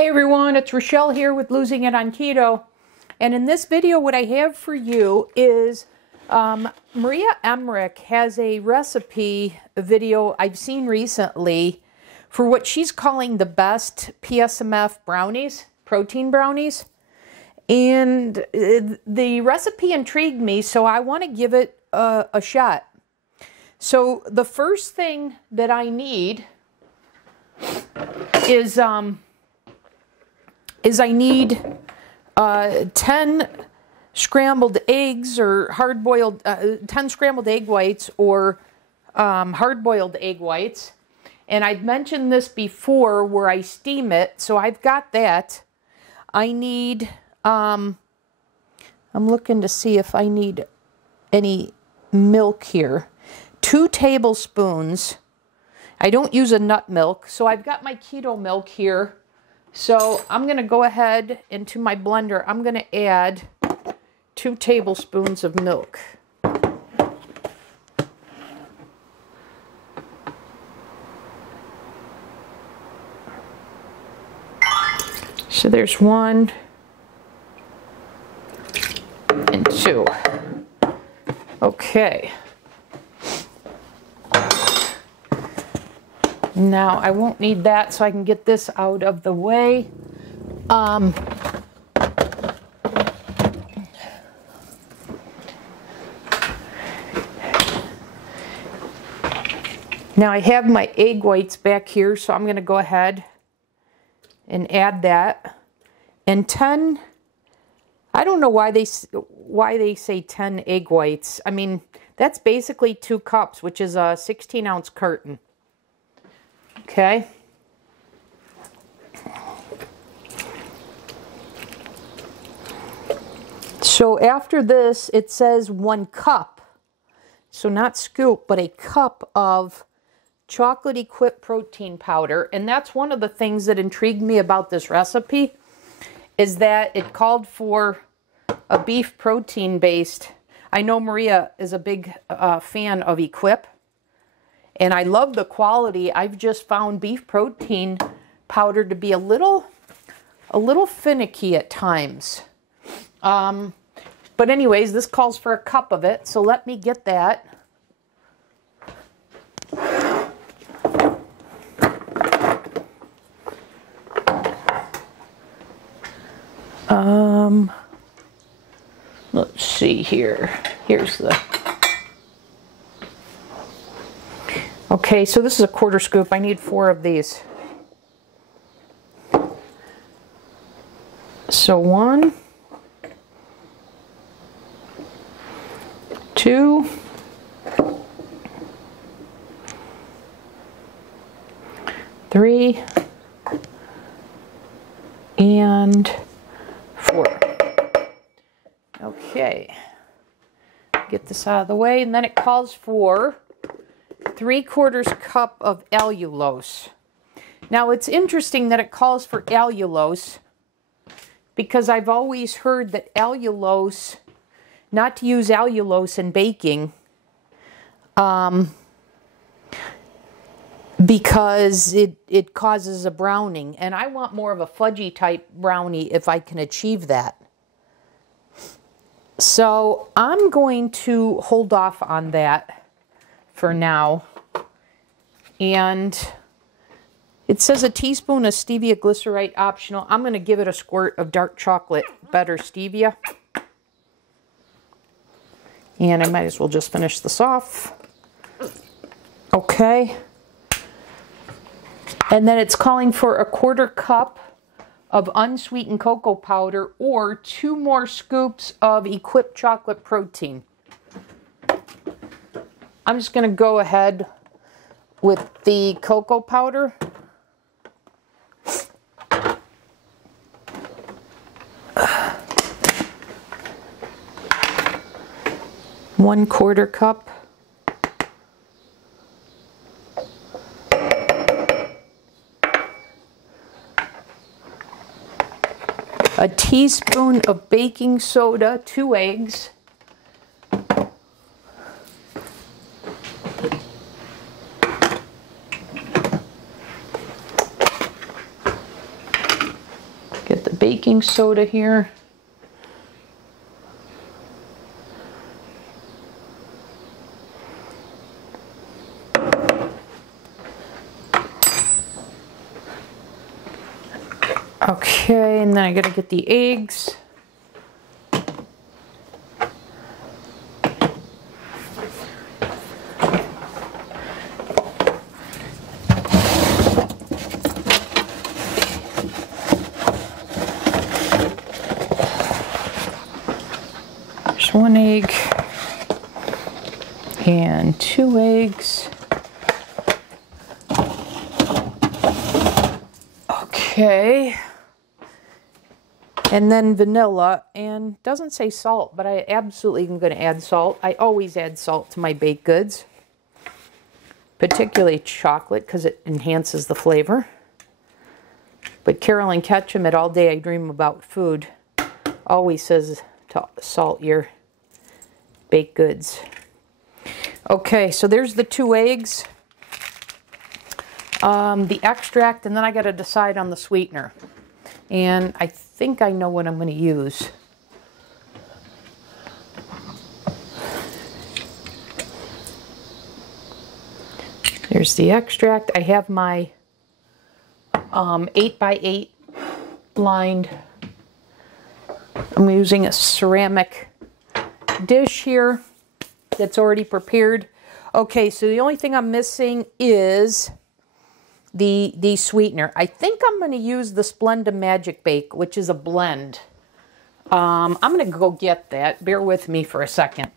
Hey everyone, it's Rochelle here with Losing It on Keto. And in this video, what I have for you is Maria Emmerich has a recipe video I've seen recently for what she's calling the best PSMF brownies, protein brownies. And the recipe intrigued me, so I want to give it a shot. So the first thing that I need is I need 10 scrambled eggs or hard-boiled, 10 scrambled egg whites or hard-boiled egg whites. And I've mentioned this before where I steam it, so I've got that. I need, I'm looking to see if I need any milk here. 2 tablespoons. I don't use a nut milk, so I've got my keto milk here. So I'm going to go ahead into my blender. I'm going to add 2 tablespoons of milk. So there's 1 and 2. Okay. Now, I won't need that, so I can get this out of the way. Now, I have my egg whites back here, so I'm going to go ahead and add that. And 10, I don't know why they say 10 egg whites. I mean, that's basically 2 cups, which is a 16-ounce carton. Okay. So after this, it says 1 cup. So not scoop, but a cup of chocolate equipped protein powder. And that's one of the things that intrigued me about this recipe, is that it called for a beef protein based. I know Maria is a big fan of Equip. And I love the quality. I've just found beef protein powder to be a little finicky at times. But anyways, this calls for a cup of it, so let me get that. Let's see here. Here's the... Okay, so this is a 1/4 scoop. I need 4 of these. So 1, 2, 3, and 4. Okay, get this out of the way, and then it calls for 3/4 cup of allulose. Now it's interesting that it calls for allulose because I've always heard that allulose, not to use allulose in baking, because it causes a browning, and I want more of a fudgy type brownie if I can achieve that. So I'm going to hold off on that for now. And it says a teaspoon of stevia glycerite optional. I'm going to give it a squirt of dark chocolate better stevia. And I might as well just finish this off. Okay. And then it's calling for a 1/4 cup of unsweetened cocoa powder or 2 more scoops of equipped chocolate protein. I'm just going to go ahead with the cocoa powder. One 1/4 cup. A teaspoon of baking soda, 2 eggs. 1 the baking soda here. Okay, and then I gotta get the eggs. There's 1 egg and 2 eggs. Okay. And then vanilla, and doesn't say salt, but I absolutely am going to add salt. I always add salt to my baked goods, particularly chocolate, because it enhances the flavor. But Carolyn Ketchum at All Day I Dream About Food always says to salt your baked goods. Okay, so there's the 2 eggs, the extract, and then I got to decide on the sweetener. And I think I know what I'm going to use. There's the extract. I have my 8x8 blind. I'm using a ceramic dish here that's already prepared. Okay, so the only thing I'm missing is the sweetener. I think I'm going to use the Splenda Magic Baker, which is a blend. I'm going to go get that. Bear with me for a second.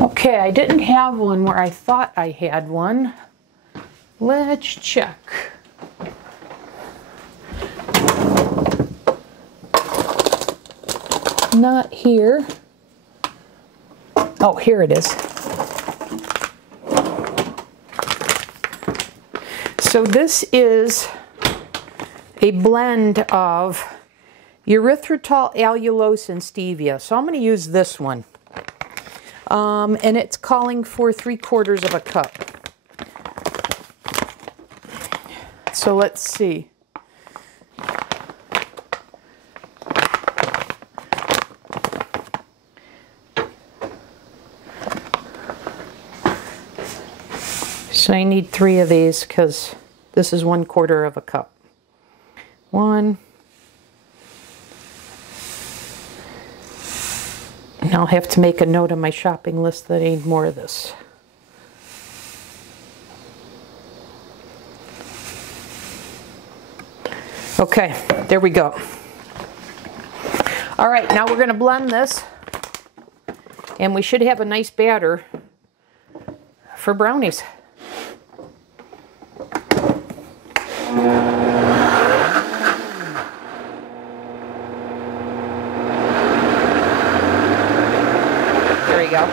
Okay, I didn't have one where I thought I had one. Let's check. Not here. Oh, here it is. So this is a blend of erythritol, allulose, and stevia. So I'm going to use this one. And it's calling for 3/4 of a cup. So let's see. So I need 3 of these because this is 1/4 of a cup. 1. And I'll have to make a note on my shopping list that I need more of this. Okay, there we go. All right, now we're going to blend this, and we should have a nice batter for brownies. There we go.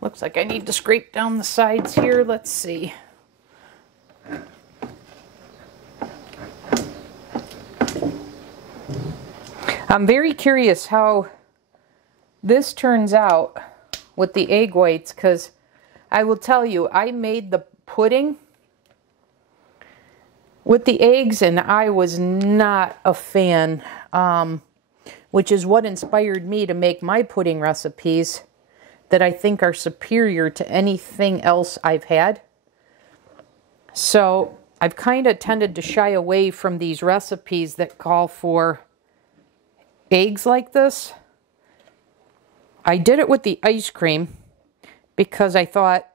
Looks like I need to scrape down the sides here. Let's see. I'm very curious how this turns out with the egg whites, because I will tell you, I made the pudding with the eggs and I was not a fan. which is what inspired me to make my pudding recipes that I think are superior to anything else I've had. So I've kind of tended to shy away from these recipes that call for eggs like this. I did it with the ice cream because I thought,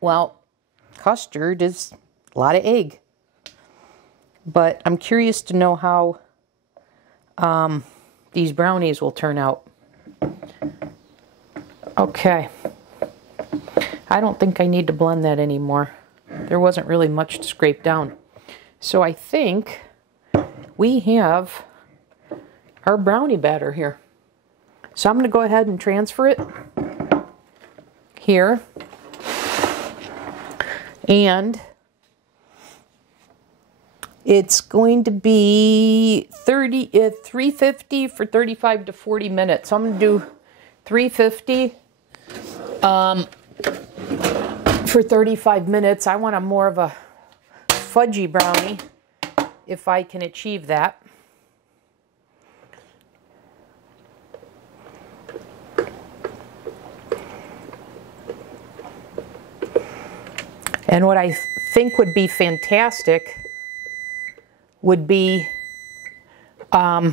well, custard is a lot of egg. But I'm curious to know how these brownies will turn out. Okay. I don't think I need to blend that anymore. There wasn't really much to scrape down. So I think we have our brownie batter here. So I'm going to go ahead and transfer it here. And it's going to be 350 for 35 to 40 minutes. So I'm going to do 350 for 35 minutes. I want a more of a fudgy brownie if I can achieve that. And what I think would be fantastic would be to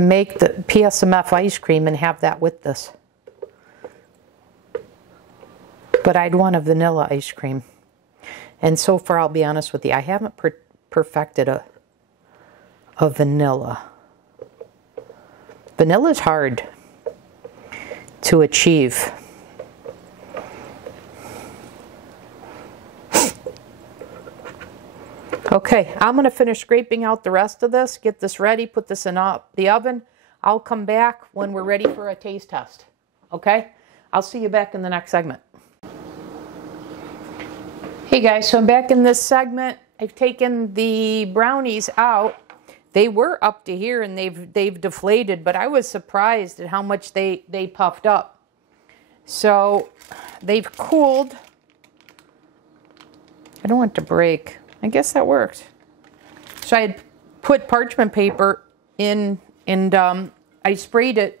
make the PSMF ice cream and have that with this. But I'd want a vanilla ice cream. And so far, I'll be honest with you, I haven't perfected a vanilla. Vanilla is hard to achieve. Okay, I'm going to finish scraping out the rest of this, get this ready, put this in the oven. I'll come back when we're ready for a taste test. Okay? I'll see you back in the next segment. Hey guys, so I'm back in this segment. I've taken the brownies out. They were up to here and they've deflated, but I was surprised at how much they puffed up. So they've cooled. I don't want it to break. I guess that worked. So I had put parchment paper in and I sprayed it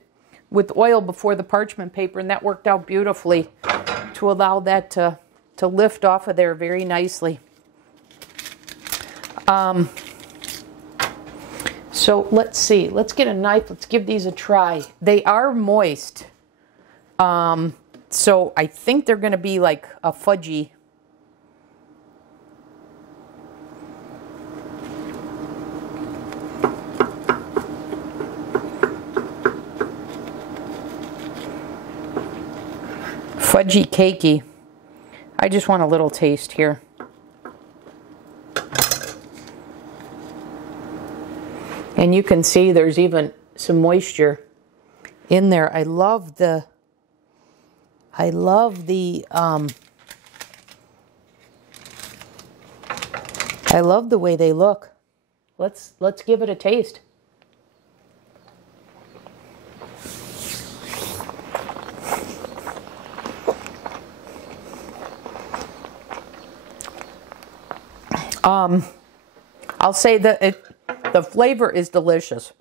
with oil before the parchment paper, and that worked out beautifully to allow that to lift off of there very nicely. So let's see. Let's get a knife. Let's give these a try. They are moist. So I think they're going to be like a fudgy. Fudgy cakey. I just want a little taste here. And you can see there's even some moisture in there. I love the way they look. Let's give it a taste. I'll say that the flavor is delicious.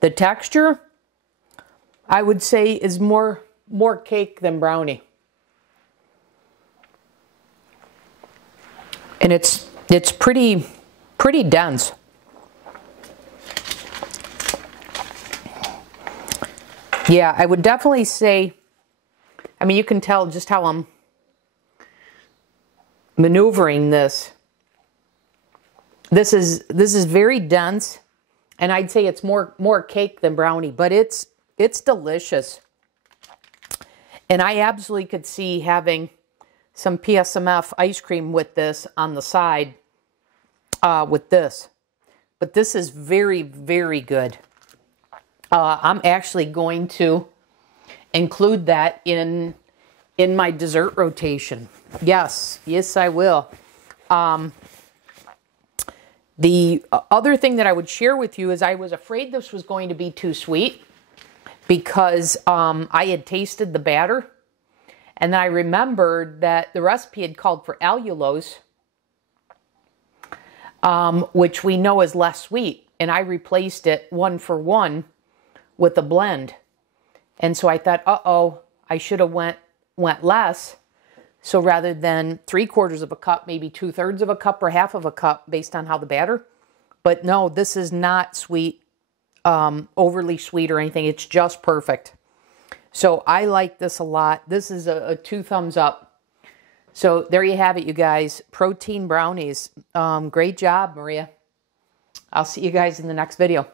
The texture, I would say, is more cake than brownie. And it's pretty dense. Yeah, I would definitely say, I mean, you can tell just how I'm maneuvering this. This is very dense, and I'd say it's more cake than brownie, but it's delicious. And I absolutely could see having some PSMF ice cream with this on the side with this. But this is very, very good. I'm actually going to include that in my dessert rotation. Yes, I will. The other thing that I would share with you is I was afraid this was going to be too sweet because I had tasted the batter, and then I remembered that the recipe had called for allulose. which we know is less sweet. And I replaced it 1-for-1 with a blend. And so I thought, uh-oh, I should have went less. So rather than 3/4 of a cup, maybe 2/3 of a cup or half of a cup based on how the batter. But no, this is not sweet, overly sweet or anything. It's just perfect. So I like this a lot. This is a 2 thumbs up. So there you have it, you guys. Protein brownies. Great job, Maria. I'll see you guys in the next video.